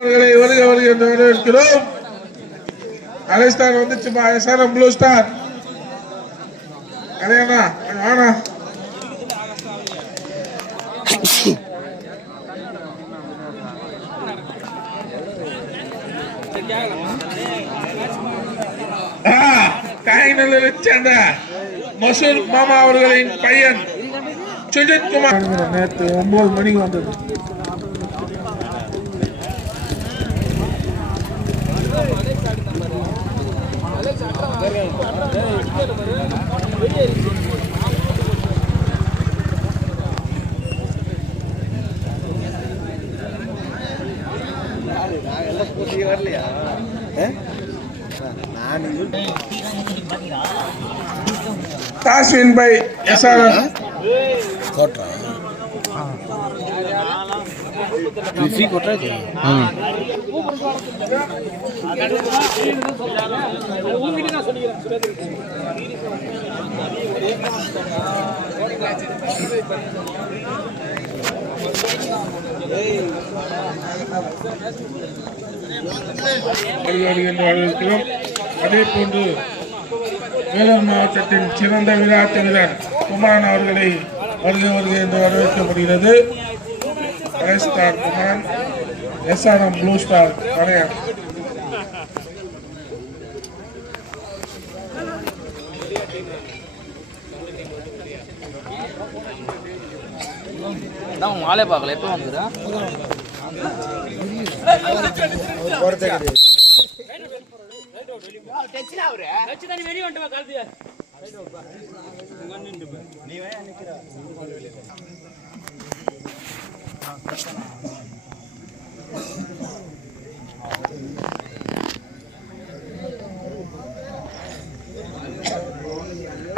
வருக வருக என்று வரவேற்கிறோம் அலைஸ்டார் ப்ளூ ஸ்டார் சேர்ந்த மசூர் மாமா அவர்களின் பையன் சுஜித் குமார். நேற்று ஒன்பது மணிக்கு வந்தது. வரலையா toss win by quota free ಕೊಟ್ರ வருவார்கள் என்று வரவேற்கிறோம் அதே போன்று வேலூர் மாவட்டத்தின் சிறந்த விளையாட்டு வீரர் குமான் அவர்களை வருக வருக என்று வரவேற்கப்படுகிறது Five star come on SRM blue star கலையர் நான் மாலை பார்க்கல எப்போ வந்துடுறேன்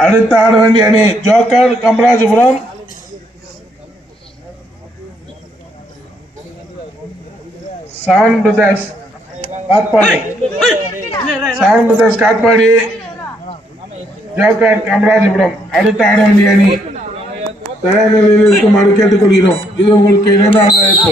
அடுத்த ஆட வேண்டிய அணி joker Kamarajapuram seven brothers Katpadi. Seven brothers Katpadi. Joker Kamarajapuram அடுத்த ஆட வேண்டிய அணி. தயார் நிலையில் இருக்குமாறு கேட்டுக்கொள்கிறோம். இது உங்களுக்கு இரண்டாவது அழைப்பு.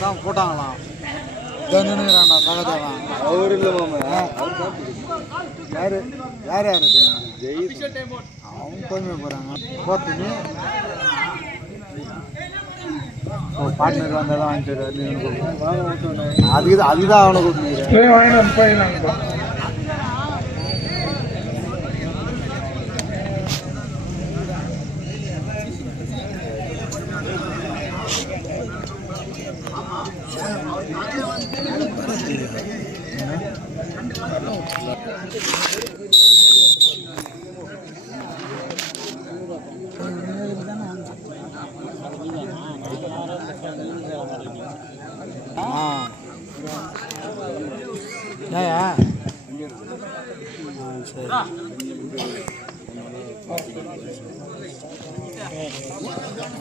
தான் போட்டாங்களாம் நின்னுக்கிறான்டா சகதேவன் அவர் இல்லை மாமா. யாரு யார் யாரு? அவங்க போய் போகிறாங்க போட்டுன்னு பார்ட்னர் வந்தால் தான் வாங்கிட்டு அதுக்கு தான் அதுக்கு தான் அவனை கூப்பிட்டு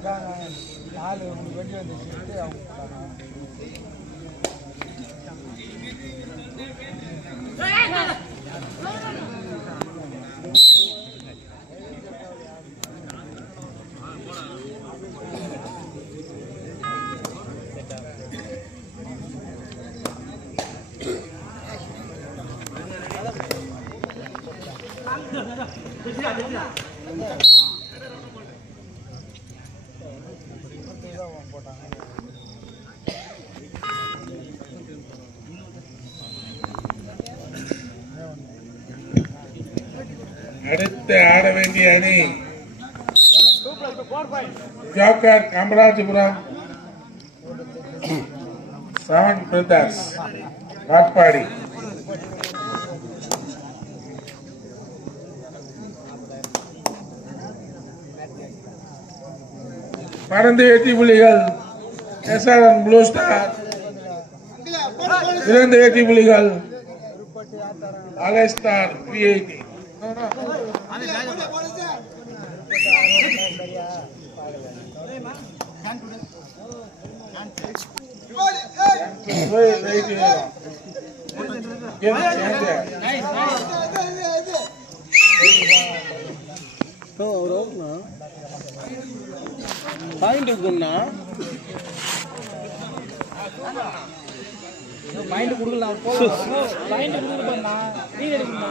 அதான் நாலு உங்களுக்கு வண்டி வந்துச்சு அவங்க போட்டாங்க. அடுத்து ஆட வேண்டிய அணி joker Kamarajapuram seven brothers Katpadi பறந்து வெற்றி புலிகள் எஸ்ஆர்என் ப்ளூ ஸ்டார் சிறந்த வெற்றி புலிகள் அலைஸ்டார் VIT Wait, wait, wait. Point இருக்குண்ணா பாயிண்ட் கொடுக்கலாம் பாயிண்ட் கொடுக்கணும்னா நீ எடுக்கணும்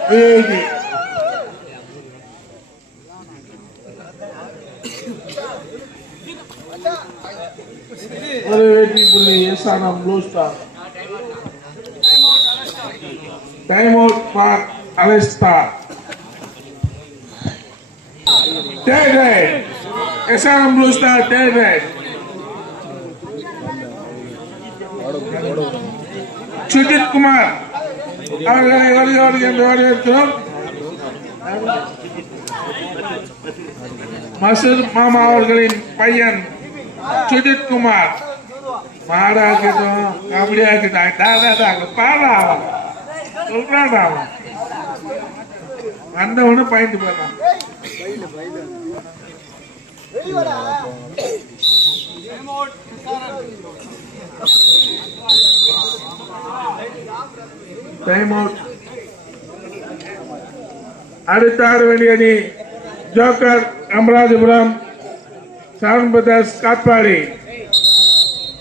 big Other way people yes and I'm blue star. Time out for Kumar. அவர்களை வருக என்று வரவேற்கிறோம் மசூத் மாமா அவர்களின் பையன் சுஜித் குமார். மாடா இருக்கட்டும் கபடியா இருக்கட்டும் பாடா அவன். சொல்றாடா அவன். வந்தவனு பாயிண்ட் போயிடலாம் டைம் அவுட் அடுத்த ஆறு வேண்டிய அணி ஜோக்கர் அமராஜபுரம். சரவண் பிரதர்ஸ் காட்பாடி.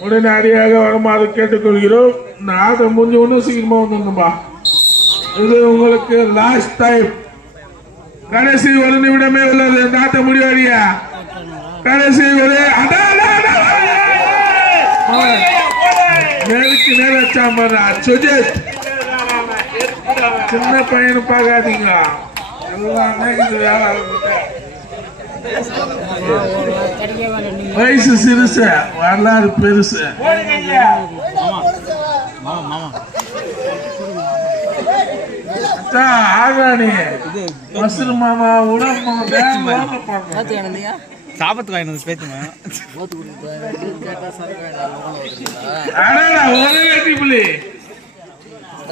உடனடியாக வருமாறு கேட்டுக்கொள்கிறோம். இந்த ஆட்டம் முடிஞ்ச ஒன்றும் சீக்கிரமா வந்துடணும்பா. இது உங்களுக்கு லாஸ்ட் டைம் கடைசி ஒரு நிமிடமே உள்ளது. இந்த ஆட்டம் முடிவாரியா கடைசி ஒரு. நேருக்கு நேர வச்சாம்பா சுஜித். சின்ன பையனு பார்க்காதீங்க. எல்லாமே இது வேலை. வயசு சிறுசு வரலாறு பெருசு. அச்சா, ஆகாணி. மசுரு மாமா உடம்பு சாபத்து ஒரு வெட்டி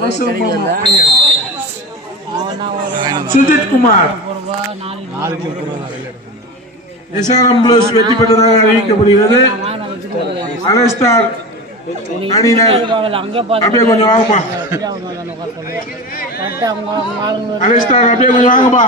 மசுரு மாமா பையன் சுஜித் குமார். எஸ்ஆர்எம் ப்ளூஸ் வெற்றி பெற்றதாக அறிவிக்கப்படுகிறது. அலஸ்டார் அணியினர். அப்படியே கொஞ்சம் வாங்கப்பா. அலஸ்டார் அப்படியே கொஞ்சம் வாங்கப்பா.